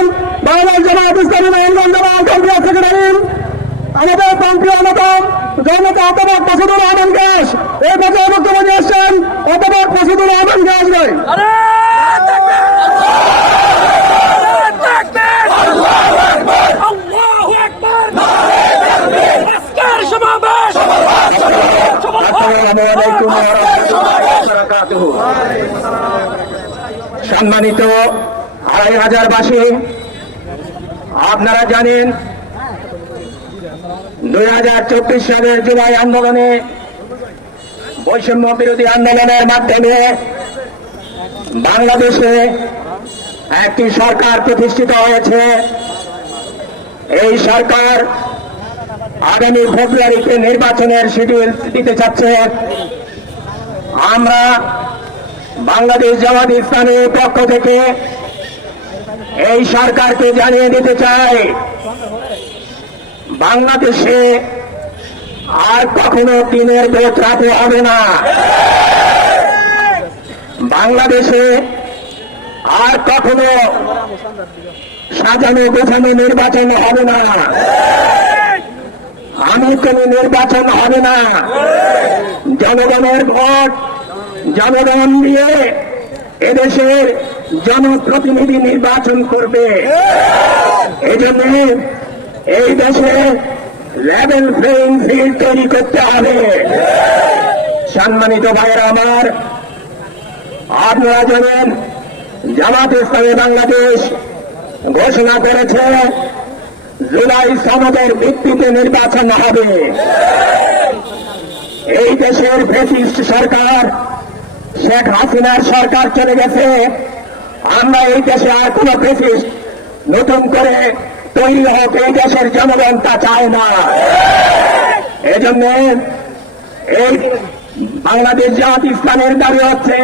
আছেন বাংলাদেশ জামায়াত ইসলামী নারায়ণগঞ্জ জেলা কেন্দ্রীয় সেক্রেটারি আমাদের পন্থী অন্যতম জনতা অধ্যাপক মাসুদুর রহমান গ্যাস এই পর্যায়ে বক্তব্য নিয়ে এসছেন অধ্যাপক মাসুদুর রহমান গ্যাস ভাই। সম্মানিত ২৫০০বাসী, আপনারা জানেন ২০২৪ সালের জুলাই আন্দোলনে বৈষম্য বিরোধী আন্দোলনের মাধ্যমে বাংলাদেশে একটি সরকার প্রতিষ্ঠিত হয়েছে। এই সরকার আগামী ফেব্রুয়ারিতে নির্বাচনের শিডিউল দিতে চাচ্ছে। আমরা বাংলাদেশ জামায়াত ইসলামীর পক্ষ থেকে এই সরকারকে জানিয়ে দিতে চাই, বাংলাদেশে আর কখনো দিনের ভোট রাতে হবে না। বাংলাদেশে আর কখনো সাজানো গোছানো নির্বাচন হবে না, আমি কোনো নির্বাচন হবে না। জনগণের ভোট জনগণ দিয়ে এদেশের জনপ্রতিনিধি নির্বাচন করবে। এজন্য এই দেশে লেভেল প্লেইং ফিল্ড তৈরি করতে হবে। সম্মানিত ভাইয়েরা আমার, আপনারা জানেন জামায়াত ইসলামী বাংলাদেশ ঘোষণা করেছে জুলাই সনদের ভিত্তিতে নির্বাচন হবে। এই দেশের ফ্যাসিস্ট সরকার শেখ হাসিনার সরকার চলে গেছে। আমরা এই দেশে আর কোন ফ্যাসিস্ট নতুন করে তৈরি হোক এই দেশের জনগণ তা চায় না। এজন্য এই বাংলাদেশ জামায়াত ইসলামের দাবি হচ্ছে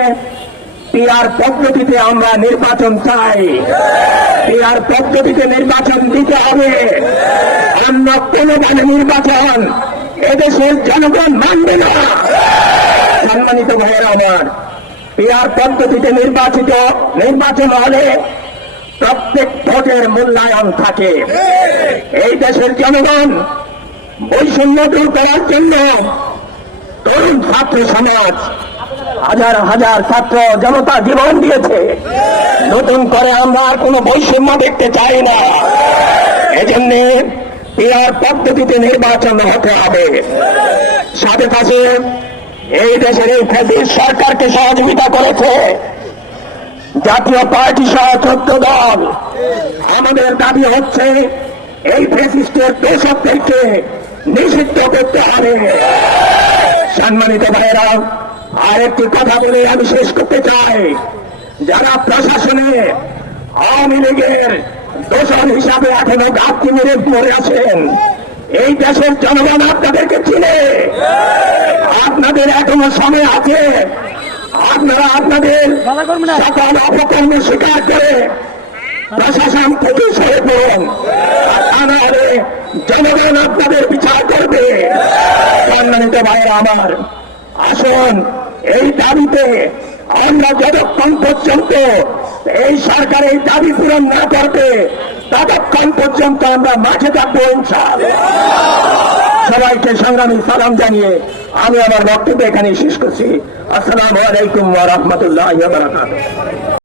পিআর পদ্ধতিতে আমরা নির্বাচন চাই। পিআর পদ্ধতিতে নির্বাচন দিতে হবে। অন্য কোন মানে নির্বাচন এদেশের জনগণ মানবে না। সম্মানিত ভাইয়েরা আমার, পিআর পদ্ধতিতে নির্বাচন হলে প্রত্যেক ভোটের মূল্যায়ন থাকে। এই দেশের জনগণ বৈষম্য দূর করার জন্য তরুণ ছাত্র সমাজ হাজার হাজার ছাত্র জনতা জীবন দিয়েছে। নতুন করে আমরা আর কোনো বৈষম্য দেখতে চাই না। এজন্য পিআর পদ্ধতিতে নির্বাচন হতে হবে। সাথে সাথে এই দেশের এই ফ্যাসিস্ট সরকারকে সহযোগিতা করেছে জাতীয় পার্টি সহ ১৪ দল। আমাদের দাবি হচ্ছে এই ফ্যাসিস্টের দোষকদেরকে নিষিদ্ধ করতে হবে। সম্মানিত ভাইয়েরা, আরেকটি কথা বলে আমি শেষ করতে চাই, যারা প্রশাসনে আওয়ামী লীগের দোষর হিসাবে এখনো ঘাপটি মেরে পড়ে আছেন, এই দেশের জনগণ আপনাদেরকে চিনে। আপনাদের এখনো সময় আছে, আপনারা আপনাদের সকল অপকর্মের স্বীকার করে প্রশাসন থেকে সরে পড়ুন। তা নাহলে জনগণ আপনাদের বিচার করবে। সম্মানিত ভাইয়েরা আমার, আসুন এই দাবিতে আমরা যতক্ষণ পর্যন্ত এই সরকার এই দাবি পূরণ না করবে ততক্ষণ পর্যন্ত আমরা মাঠে থাকবো ইনশাআল্লাহ। সবাইকে সংগ্রামী সালাম জানিয়ে আমি আমার বক্তব্য এখানে শেষ করছি। আসসালামু আলাইকুম ওয়া রাহমাতুল্লাহি ওয়া বারাকাতুহু।